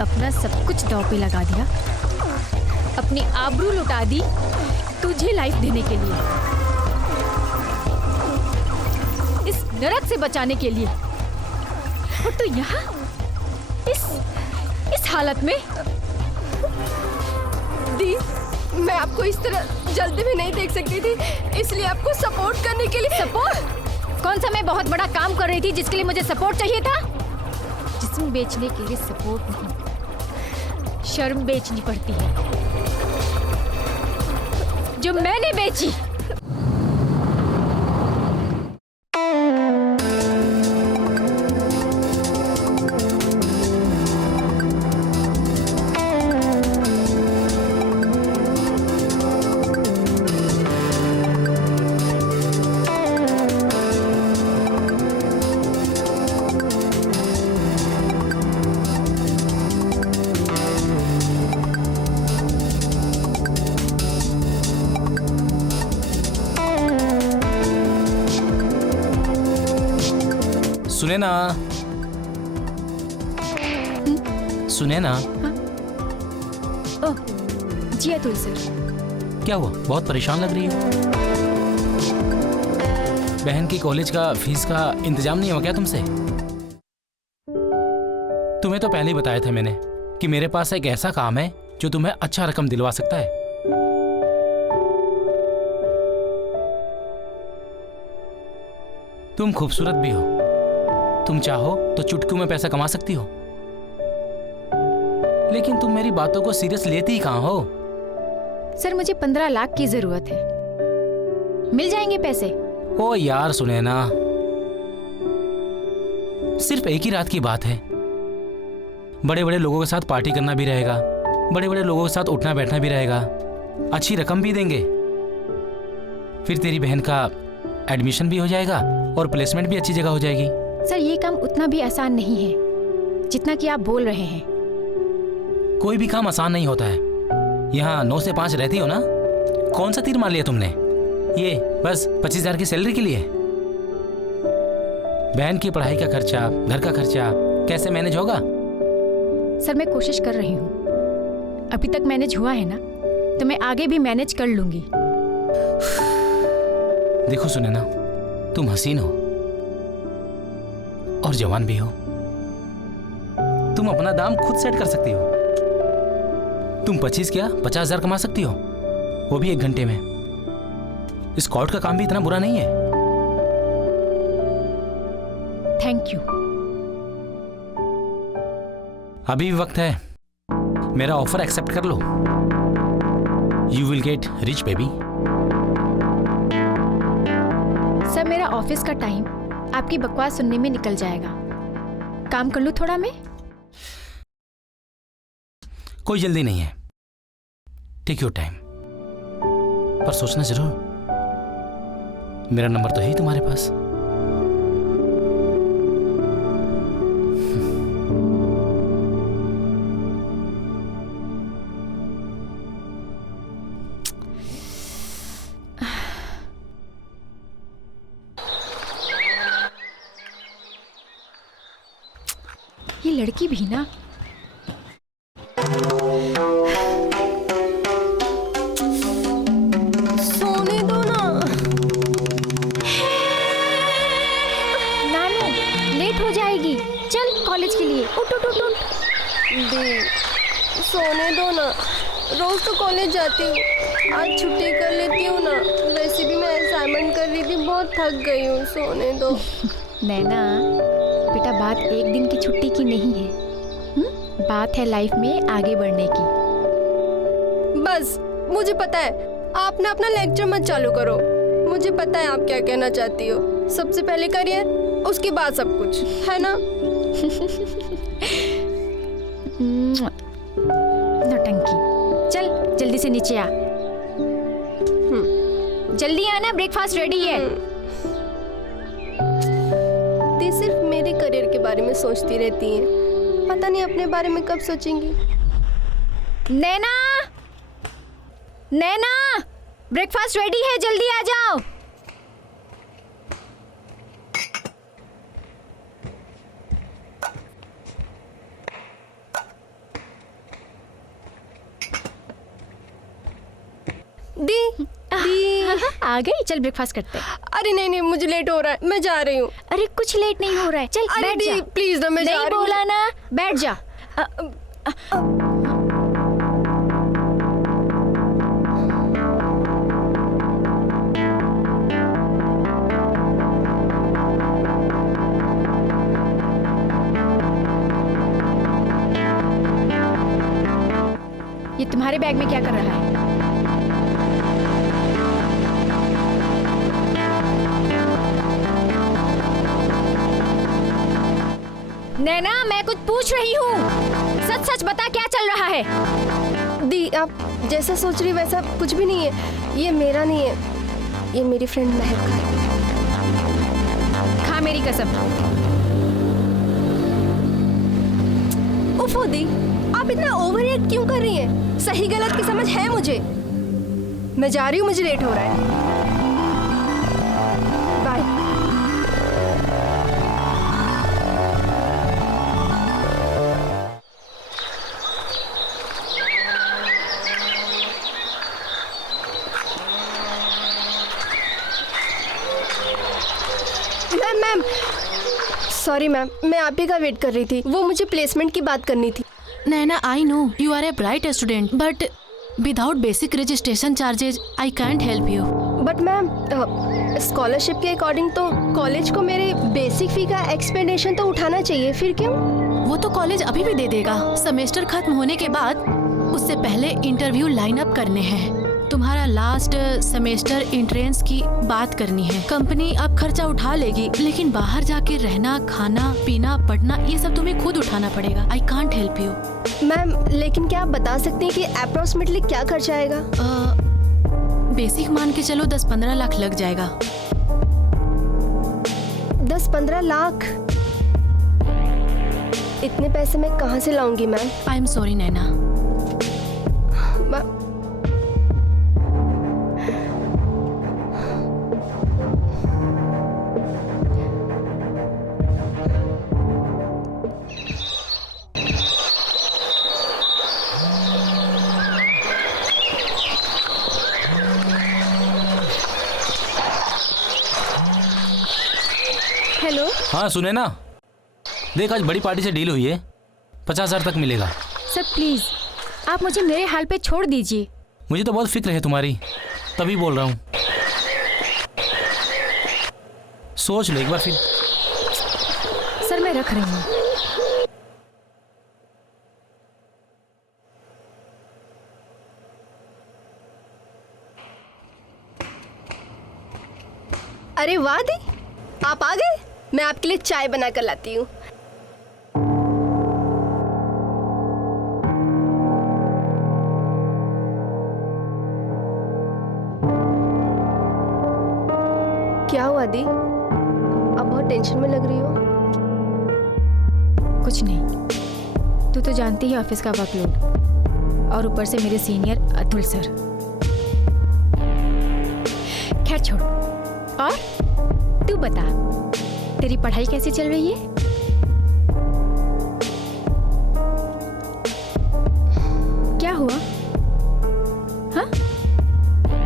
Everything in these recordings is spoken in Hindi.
अपना सब कुछ दांव पे लगा दिया, अपनी आबरू लुटा दी तुझे लाइफ देने के लिए, इस नरक से बचाने के लिए। और तू यहाँ इस हालत में। दी, मैं आपको इस तरह जल्दी भी नहीं देख सकती थी, इसलिए आपको सपोर्ट करने के लिए। सपोर्ट? कौन सा मैं बहुत बड़ा काम कर रही थी जिसके लिए मुझे सपोर्ट चाहिए था? जिस्म बेचने के लिए सपोर्ट नहीं, शर्म बेचनी पड़ती है, जो मैंने बेची। सुने ना, सुने ना। ओह जी अतुल सर। क्या हुआ, बहुत परेशान लग रही हो? बहन की कॉलेज का फीस का इंतजाम नहीं हुआ क्या तुमसे? तुम्हें तो पहले ही बताया था मैंने कि मेरे पास एक ऐसा काम है जो तुम्हें अच्छा रकम दिलवा सकता है। तुम खूबसूरत भी हो, तुम चाहो तो चुटकियों में पैसा कमा सकती हो, लेकिन तुम मेरी बातों को सीरियस लेती ही कहां हो? सर मुझे 15 लाख की जरूरत है, मिल जाएंगे पैसे? ओ यार सुने ना, सिर्फ एक ही रात की बात है। बड़े बड़े लोगों के साथ पार्टी करना भी रहेगा, बड़े बड़े लोगों के साथ उठना बैठना भी रहेगा, अच्छी रकम भी देंगे, फिर तेरी बहन का एडमिशन भी हो जाएगा और प्लेसमेंट भी अच्छी जगह हो जाएगी। सर ये काम उतना भी आसान नहीं है जितना कि आप बोल रहे हैं। कोई भी काम आसान नहीं होता है। यहाँ 9 से 5 रहती हो ना, कौन सा तीर मार लिया तुमने? ये बस 25,000 की सैलरी के लिए? बहन की पढ़ाई का खर्चा, घर का खर्चा कैसे मैनेज होगा? सर मैं कोशिश कर रही हूँ, अभी तक मैनेज हुआ है ना, तो मैं आगे भी मैनेज कर लूंगी। देखो सुने ना, तुम हसीन हो और जवान भी हो, तुम अपना दाम खुद सेट कर सकती हो। तुम 25 क्या 50,000 कमा सकती हो, वो भी 1 घंटे में। स्काउट का काम भी इतना बुरा नहीं है। Thank you. अभी भी वक्त है, मेरा ऑफर एक्सेप्ट कर लो। You will get rich baby. Sir मेरा ऑफिस का टाइम आपकी बकवास सुनने में निकल जाएगा, काम कर लूं थोड़ा मैं? कोई जल्दी नहीं है, टेक योर टाइम, पर सोचना जरूर, मेरा नंबर तो है ही तुम्हारे पास। ये लड़की भी ना, सोने दो ना। नानू लेट हो जाएगी, चल कॉलेज के लिए, उठ उठ उठ उठ। दी, सोने दो ना, रोज तो कॉलेज जाती हूँ, आज छुट्टी कर लेती हूँ ना। वैसे भी मैं असाइनमेंट कर रही थी, बहुत थक गई हूँ, सोने दो। नैना बेटा, बात एक दिन की छुट्टी की नहीं है, बात है लाइफ में आगे बढ़ने की। बस मुझे पता है, आप ना अपना लेक्चर मत चालू करो। मुझे पता है आप क्या कहना चाहती हो, सबसे पहले करियर, उसके बाद सब कुछ, है ना? नौटंकी, चल जल्दी से नीचे आ। जल्दी आना, ब्रेकफास्ट रेडी है। दी सिर्फ मेरे करियर के बारे में सोचती रहती हैं, पता नहीं अपने बारे में कब सोचेंगी। नैना, नैना, ब्रेकफास्ट रेडी है, जल्दी आ जाओ। दी दी। आ गई, चल ब्रेकफास्ट करते हैं। अरे नहीं नहीं, मुझे लेट हो रहा है, मैं जा रही हूँ। अरे कुछ लेट नहीं हो रहा है, चल अरे बैठ दी जा। प्लीज ना, मैं जा नहीं रही हूँ। बोला ना, बैठ जा। ये तुम्हारे बैग में क्या कर रहा है? नैना, मैं कुछ पूछ रही हूँ, सच सच बता क्या चल रहा है? दी आप जैसा सोच रही वैसा कुछ भी नहीं है। ये मेरा नहीं है, ये मेरी फ्रेंड महक का है। खा मेरी कसम। उफ़ो दी, आप इतना ओवर रिएक्ट क्यों कर रही हैं? सही गलत की समझ है मुझे। मैं जा रही हूँ, मुझे लेट हो रहा है। बाय। मैम सॉरी मैम, मैं आप ही का वेट कर रही थी। वो मुझे प्लेसमेंट की बात करनी थी। Naina, I know you are a bright student, but without basic registration charges, I can't help you. But ma'am scholarship के अकॉर्डिंग तो कॉलेज को मेरे बेसिक फी का एक्सपेंडिशन तो उठाना चाहिए, फिर क्यों? वो तो कॉलेज अभी भी दे देगा। सेमेस्टर खत्म होने के बाद उससे पहले इंटरव्यू लाइन अप करने हैं। तुम्हारा लास्ट सेमेस्टर एंट्रेंस की बात करनी है। कंपनी अब खर्चा उठा लेगी, लेकिन बाहर जाके रहना, खाना, पीना, पढ़ना ये सब तुम्हें खुद उठाना पड़ेगा। I can't help you. Ma'am लेकिन क्या आप बता सकती हैं कि अप्रोक्सीमेटली क्या खर्चा आएगा? बेसिक मान के चलो 10-15 लाख लग जाएगा। 10-15 लाख? इतने पैसे मैं कहाँ से लाऊंगी ma'am? I am sorry Naina. Hello. हाँ सुने ना, देख आज बड़ी पार्टी से डील हुई है, 50,000 तक मिलेगा। सर प्लीज आप मुझे मेरे हाल पे छोड़ दीजिए। मुझे तो बहुत फिक्र है तुम्हारी, तभी बोल रहा हूँ। सोच लो एक बार फिर। सर मैं रख रही हूँ। अरे वाह दी, आप आ गए। मैं आपके लिए चाय बना कर लाती हूँ। क्या हुआ दी, आप बहुत टेंशन में लग रही हो। कुछ नहीं, तू तो जानती है ऑफिस का वर्कलोड, और ऊपर से मेरे सीनियर अतुल सर। खैर छोड़, और तू बता तेरी पढ़ाई कैसी चल रही है? क्या हुआ? हाँ,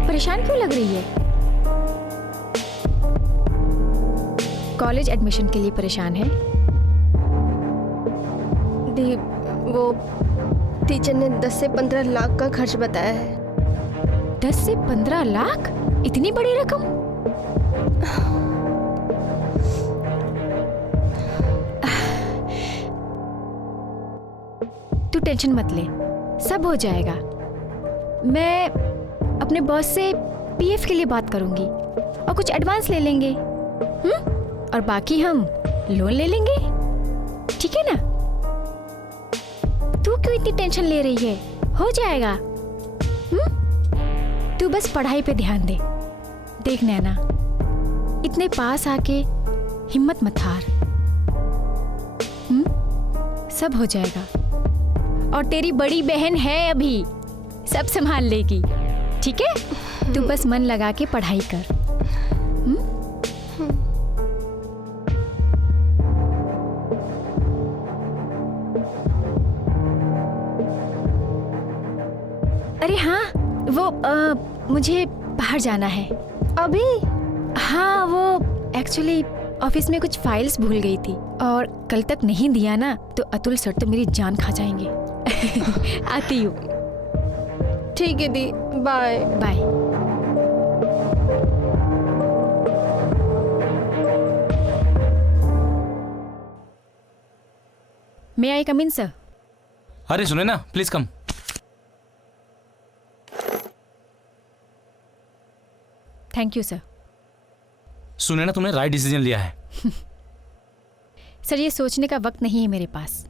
परेशान क्यों लग रही है? कॉलेज एडमिशन के लिए परेशान है? दी वो टीचर ने 10 से 15 लाख का खर्च बताया है। 10 से 15 लाख? इतनी बड़ी रकम? तू टेंशन मत ले, सब हो जाएगा। मैं अपने बॉस से पीएफ के लिए बात करूंगी और कुछ एडवांस ले लेंगे, और बाकी हम लोन ले लेंगे, ठीक है ना? तू क्यों इतनी टेंशन ले रही है? हो जाएगा। तू बस पढ़ाई पे ध्यान दे। देख नैना, इतने पास आके हिम्मत मत हार। सब हो जाएगा, और तेरी बड़ी बहन है अभी, सब संभाल लेगी, ठीक है? तू बस मन लगा के पढ़ाई कर। अरे हाँ, वो मुझे बाहर जाना है। अभी? हाँ, वो एक्चुअली ऑफिस में कुछ फाइल्स भूल गई थी और कल तक नहीं दिया ना तो अतुल सर तो मेरी जान खा जाएंगे। आती हूँ। ठीक है दी, बाय। बाय। मे आई कम इन सर? अरे सुने ना, please come. Thank you sir. सुने ना, तुमने राइट डिसीजन लिया है। सर ये सोचने का वक्त नहीं है मेरे पास,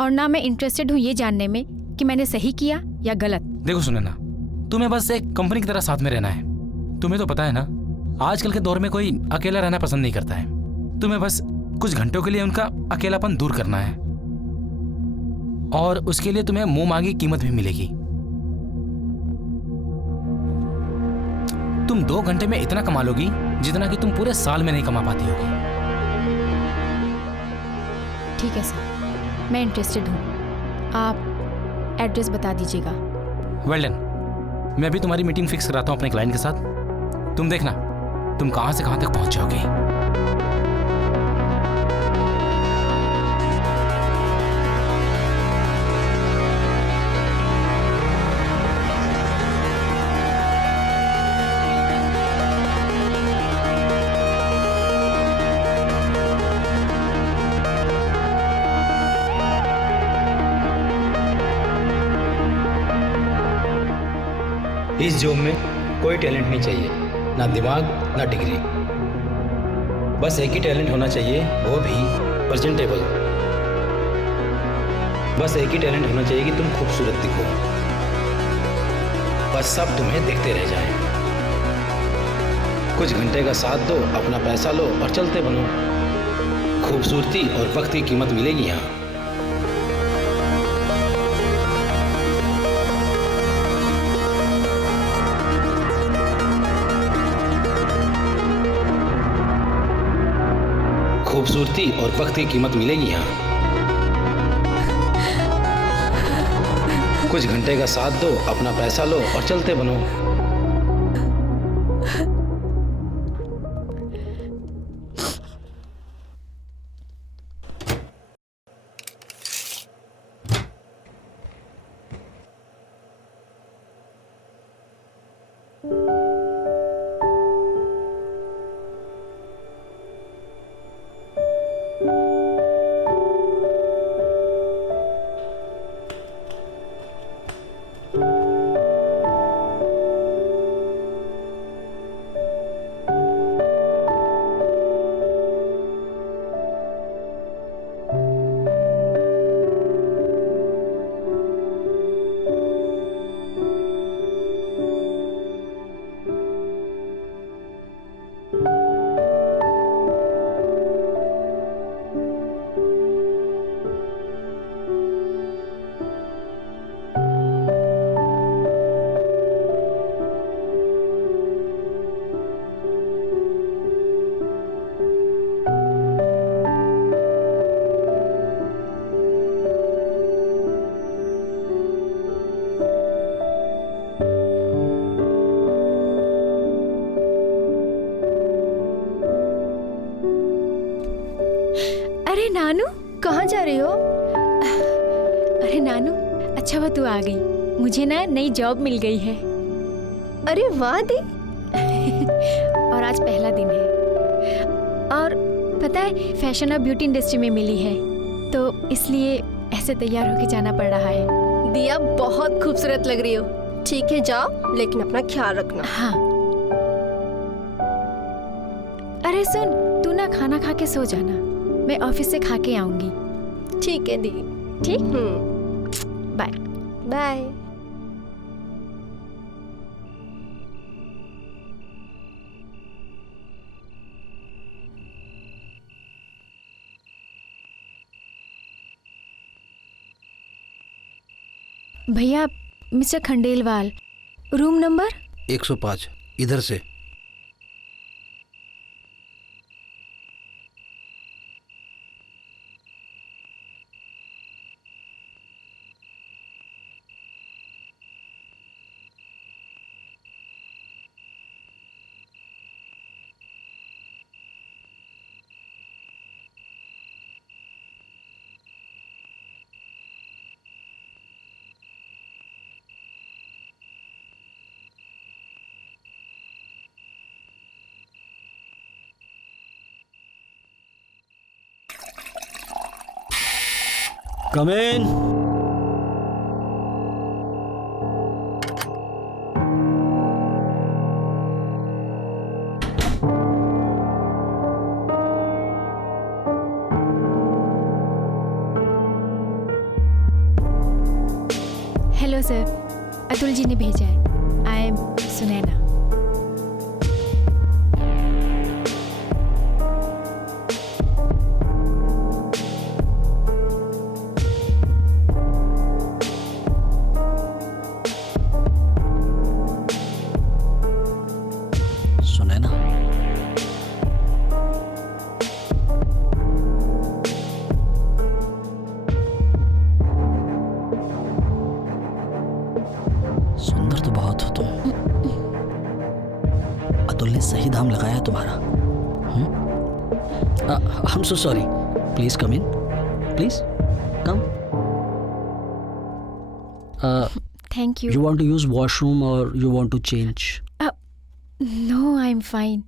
और ना मैं इंटरेस्टेड हूँ ये जानने में कि मैंने सही किया या गलत। देखो सुने ना, तुम्हें बस एक कंपनी की तरह साथ में रहना है। तुम्हें तो पता है ना, आजकल के दौर में कोई अकेला रहना पसंद नहीं करता है। तुम्हें बस कुछ घंटों के लिए उनका अकेलापन दूर करना है, और उसके लिए तुम्हें मुंह मांगी कीमत भी मिलेगी। तुम 2 घंटे में इतना कमा लोगी जितना कि तुम पूरे साल में नहीं कमा पाती होगी। ठीक है सर, मैं इंटरेस्टेड हूँ। आप एड्रेस बता दीजिएगा। Well done. मैं अभी तुम्हारी मीटिंग फिक्स कराता हूँ अपने क्लाइंट के साथ। तुम देखना तुम कहाँ से कहाँ तक पहुँच जाओगे। इस जॉब में कोई टैलेंट नहीं चाहिए, ना दिमाग ना डिग्री। बस एक ही टैलेंट होना चाहिए, वो भी प्रेजेंटेबल। बस एक ही टैलेंट होना चाहिए कि तुम खूबसूरत दिखो, बस सब तुम्हें देखते रह जाएं। कुछ घंटे का साथ दो, अपना पैसा लो और चलते बनो। खूबसूरती और वक्त की कीमत मिलेगी यहाँ। खूबसूरती और वक्त की कीमत मिलेगी यहाँ। कुछ घंटे का साथ दो, अपना पैसा लो और चलते बनो। अरे नानू, कहाँ जा रही हो? अरे नानू, अच्छा हुआ तू आ गई। मुझे ना नई जॉब मिल गई है। अरे वाह दी। और आज पहला दिन है, और पता है फैशन और ब्यूटी इंडस्ट्री में मिली है, तो इसलिए ऐसे तैयार होके जाना पड़ रहा है। दिया बहुत खूबसूरत लग रही हो। ठीक है जाओ, लेकिन अपना ख्याल रखना। हाँ। अरे सुन, तू ना खाना खा के सो जाना, मैं ऑफिस से खा के आऊंगी। ठीक है दी। ठीक, बाय। बाय। भैया, मिस्टर खंडेलवाल, रूम नंबर 105 इधर से। कम इन। हेलो सर, अतुल जी ने भेजा है। I am Sunaina. सुनैना, सुंदर तो बहुत हो तुम। अतुल ने सही दाम लगाया है तुम्हारा। I am so sorry. Please come in, please come. Thank you. You want to use washroom or you want to change? No, I am fine.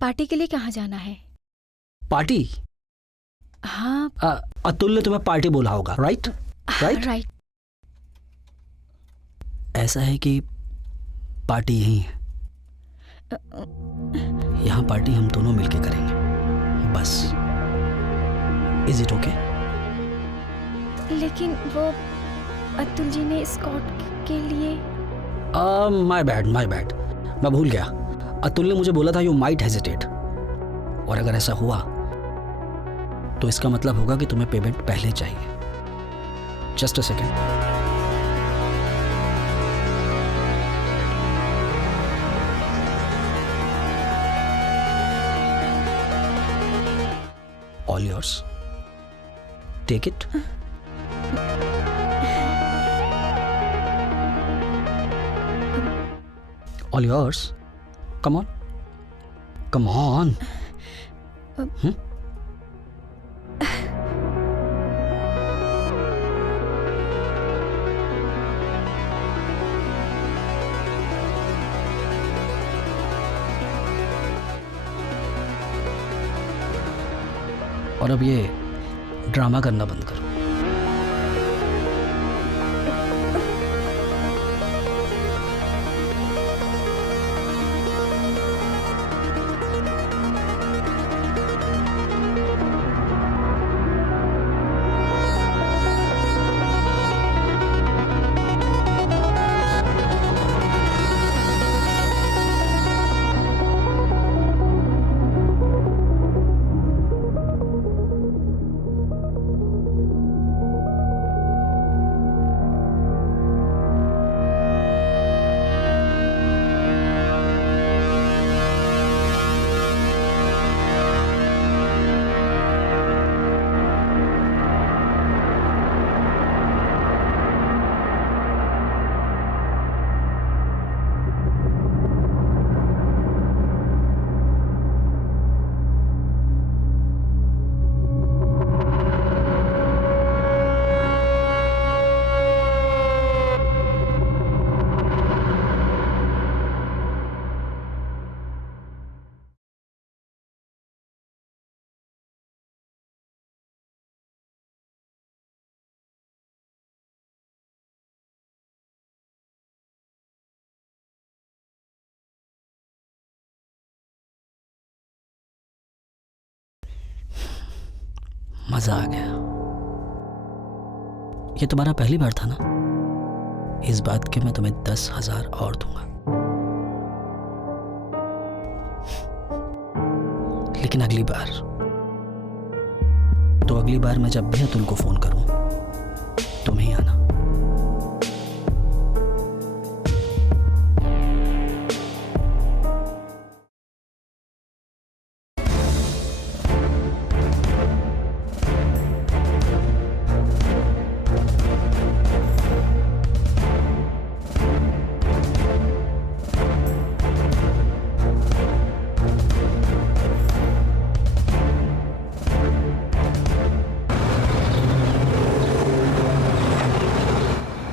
Party के लिए कहाँ जाना है? पार्टी? हाँ, अतुल ने तुम्हें पार्टी बोला होगा, राइट? राइट? राइट। ऐसा है कि पार्टी यही है। यहाँ पार्टी हम दोनों मिलके करेंगे, बस। Is it okay? लेकिन वो अतुल जी ने स्कॉट के लिए। माय बैड, मैं भूल गया। अतुल ने मुझे बोला था यू माइट हेजिटेट, और अगर ऐसा हुआ तो इसका मतलब होगा कि तुम्हें पेमेंट पहले चाहिए। Just a second. All yours. Take it. All yours. Come on. Come on. और अब ये ड्रामा करना बंद करो। मजा आ गया। ये तुम्हारा पहली बार था ना? इस बात के मैं तुम्हें 10,000 और दूंगा। लेकिन अगली बार मैं जब भी अतुल को फोन करूं, तुम ही आना।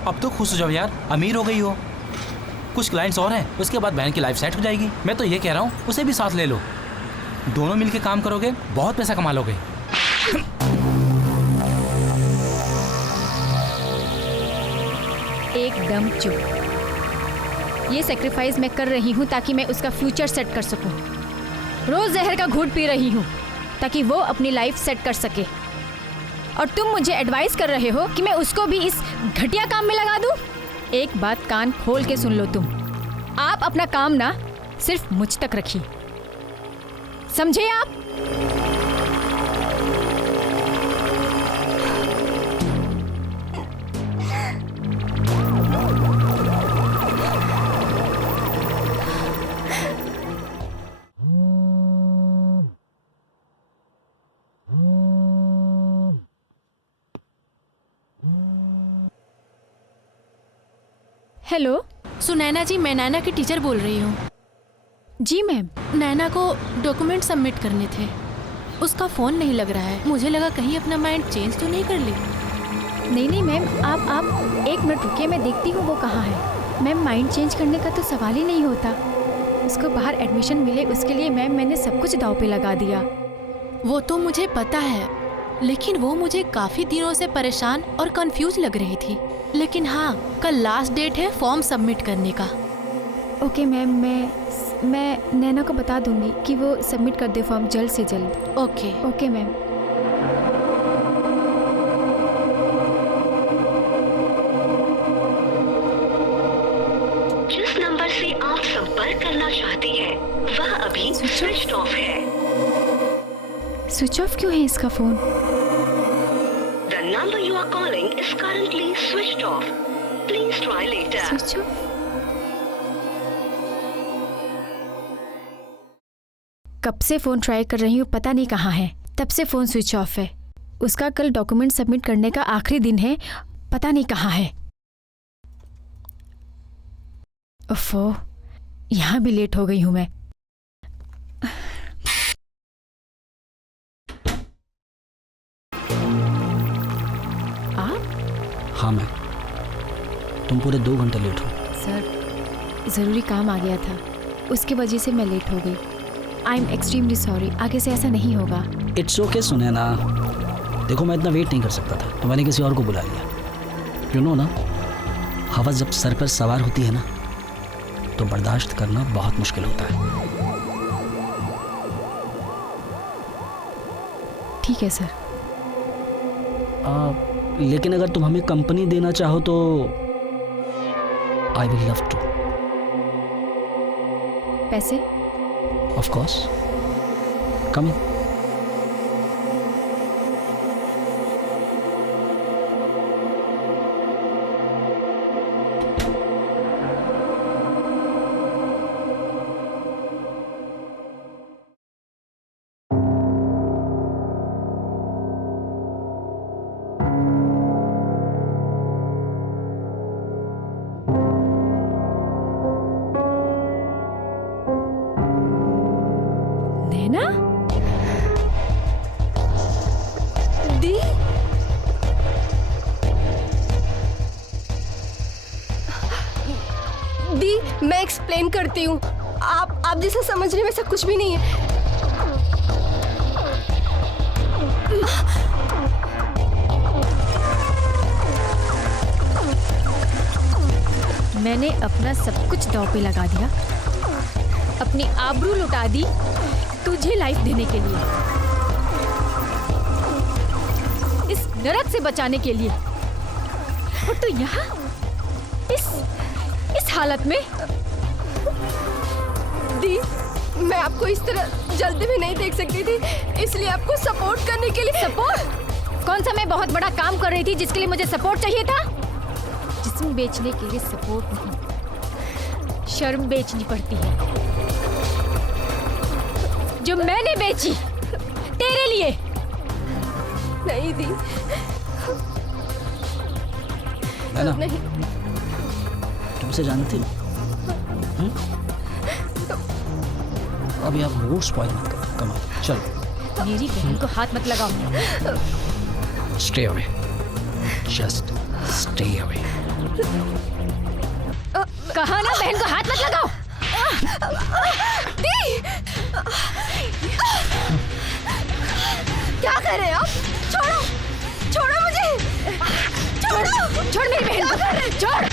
अब तो खुश हो जाओ यार, अमीर हो गई हो। कुछ क्लाइंट्स और हैं, उसके बाद बहन की लाइफ सेट हो जाएगी। मैं तो ये कह रहा हूँ उसे भी साथ ले लो, दोनों मिलके काम करोगे, बहुत पैसा कमा लोगे। एकदम चुप। ये सेक्रीफाइस मैं कर रही हूँ ताकि मैं उसका फ्यूचर सेट कर सकूँ। रोज जहर का घूंट पी रही हूँ ताकि वो अपनी लाइफ सेट कर सके, और तुम मुझे एडवाइस कर रहे हो कि मैं उसको भी इस घटिया काम में लगा दूँ। एक बात कान खोल के सुन लो तुम, आप अपना काम ना सिर्फ मुझ तक रखिए, समझे आप? हेलो। सुनैना जी, मैं नैना की टीचर बोल रही हूँ। जी मैम। नैना को डॉक्यूमेंट सबमिट करने थे, उसका फ़ोन नहीं लग रहा है। मुझे लगा कहीं अपना माइंड चेंज तो नहीं कर ली। नहीं नहीं मैम, आप 1 मिनट रुकिए, मैं देखती हूँ वो कहाँ है। मैम, माइंड चेंज करने का तो सवाल ही नहीं होता। उसको बाहर एडमिशन मिले उसके लिए मैम मैंने सब कुछ दांव पे लगा दिया। वो तो मुझे पता है, लेकिन वो मुझे काफ़ी दिनों से परेशान और कंफ्यूज लग रही थी। लेकिन हाँ, कल लास्ट डेट है फॉर्म सबमिट करने का। ओके मैम, मैं नैना को बता दूंगी कि वो सबमिट कर दे फॉर्म जल्द से जल्द। Okay okay ma'am. जिस नंबर से आप संपर्क करना चाहती हैं वह अभी स्विच ऑफ है। स्विच ऑफ क्यों है इसका phone? The number you are calling is currently switched off. Please try later. Switch off? कब से फ़ोन ट्राई कर रही हूँ, पता नहीं कहाँ है। तब से फ़ोन स्विच ऑफ है। उसका कल डॉक्यूमेंट सबमिट करने का आखिरी दिन है, पता नहीं कहाँ है। ओफो, यहाँ भी लेट हो गई हूँ मैं। हाँ मैम, तुम पूरे 2 घंटे लेट हो। सर, ज़रूरी काम आ गया था, उसकी वजह से मैं लेट हो गई। आई एम एक्सट्रीमली सॉरी, आगे से ऐसा नहीं होगा। इट्स ओके सुनैना, देखो मैं इतना वेट नहीं कर सकता था तो मैंने किसी और को बुला लिया। यू नो ना, हवा जब सर पर सवार होती है ना तो बर्दाश्त करना बहुत मुश्किल होता है। ठीक है सर। लेकिन अगर तुम हमें कंपनी देना चाहो तो आई विल लव टू। पैसे? ऑफ कोर्स, कम इन। नैना? दी? दी, मैं एक्सप्लेन करती हूँ। आप जैसा समझने में ऐसा कुछ भी नहीं है। मैंने अपना सब कुछ दांव पे लगा दिया, अपनी आबरू लुटा दी तुझे लाइफ देने के लिए, इस नरक से बचाने के लिए। और तू यहाँ इस हालत में? दी, मैं आपको इस तरह जल्दी में नहीं देख सकती थी, इसलिए आपको सपोर्ट करने के लिए। सपोर्ट? कौन सा मैं बहुत बड़ा काम कर रही थी जिसके लिए मुझे सपोर्ट चाहिए था? जिस्म बेचने के लिए सपोर्ट नहीं, शर्म बेचनी पड़ती है, जो मैंने बेची तेरे लिए। नहीं दी, नैना, नहीं। तुमसे जानती हो अभी आप मूड स्पॉइल मत करो। कम ऑन, चलो। मेरी बहन को हाथ मत लगाओ। Stay away, just stay away. कहा ना बहन को हाथ मत लगाओ। क्या कर रहे हैं आप? छोड़ो, छोड़ो मुझे, छोड़ो। छोड़ मेरी बहन को, छोड़।